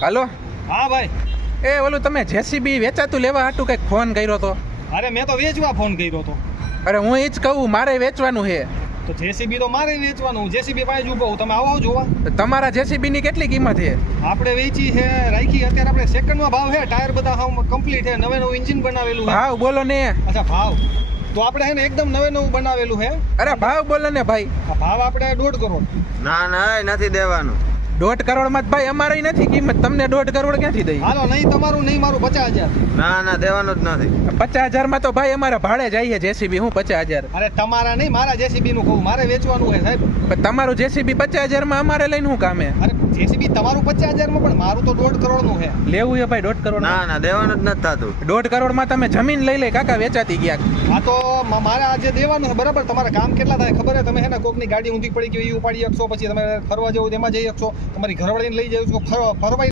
હાલો. હા ભાઈ. એ ઓલું તમે જેસીબી વેચાતું લેવા હાટું કંઈક ફોન કર્યો તો? અરે મેં તો વેચવા ફોન કર્યો હતો. અરે હું એ જ કહું, મારે વેચવાનું છે. તો જેસીબી તો મારે વેચવાનું, જેસીબી પાસે જ ઊભો હું. તમે આવો જોવા. તમારા જેસીબી ની કેટલી કિંમત છે? આપણે વેચી છે, રાખી અત્યારે આપણે સેકન્ડમાં ભાવ છે. ટાયર બધા હાવ કમ્પ્લીટ છે, નવે નવું ઇન્જિન બનાવેલું છે. ભાવ બોલો ને. અચ્છા ભાવ તો આપણે છે ને એકદમ નવે નવું બનાવેલું છે. અરે ભાવ બોલો ને ભાઈ. આ ભાવ આપણે 1.5 કરોડ. ના ના એ નથી દેવાનું. 1.5 કરોડ માં જ ભાઈ અમારી નથી કિંમત, તમને 1.5 કરોડ ક્યાંથી દઈ? હાલો, નહીં તમારું નહીં મારું 50,000. ના ના દેવાનું જ નથી. 50,000 માં તો ભાઈ અમારે ભાડે જઈએ જેસીબી. હું 50,000? અરે તમારા નહીં, મારા જેસીબી નું કહું, મારે વેચવાનું છે સાહેબ. પણ તમારું જેસીબી 50,000 માં અમારે લઈને શું કામે? અરે જેસીબી તમારું 50,000 માં, પણ મારું તો 1.5 કરોડ નું છે. લેવું છે ભાઈ 1.5 કરોડ? ના ના દેવાનું જ નથી થતું. 1.5 કરોડ માં તમે જમીન લઈ લે કાકા, વેચાતી ગયા. આ તો મારે આજે દેવાનું છે બરાબર. તમારા કામ કેટલા થાય ખબર છે? તમે છે ને કોકની ગાડી ઊંધી પડી ગઈ એ ઉપાડી શકશો, પછી તમે ફરવા જવું તેમાં જઈ શકશો, તમારી ઘરવાળીને લઈ જઈ શકશો, ફરવા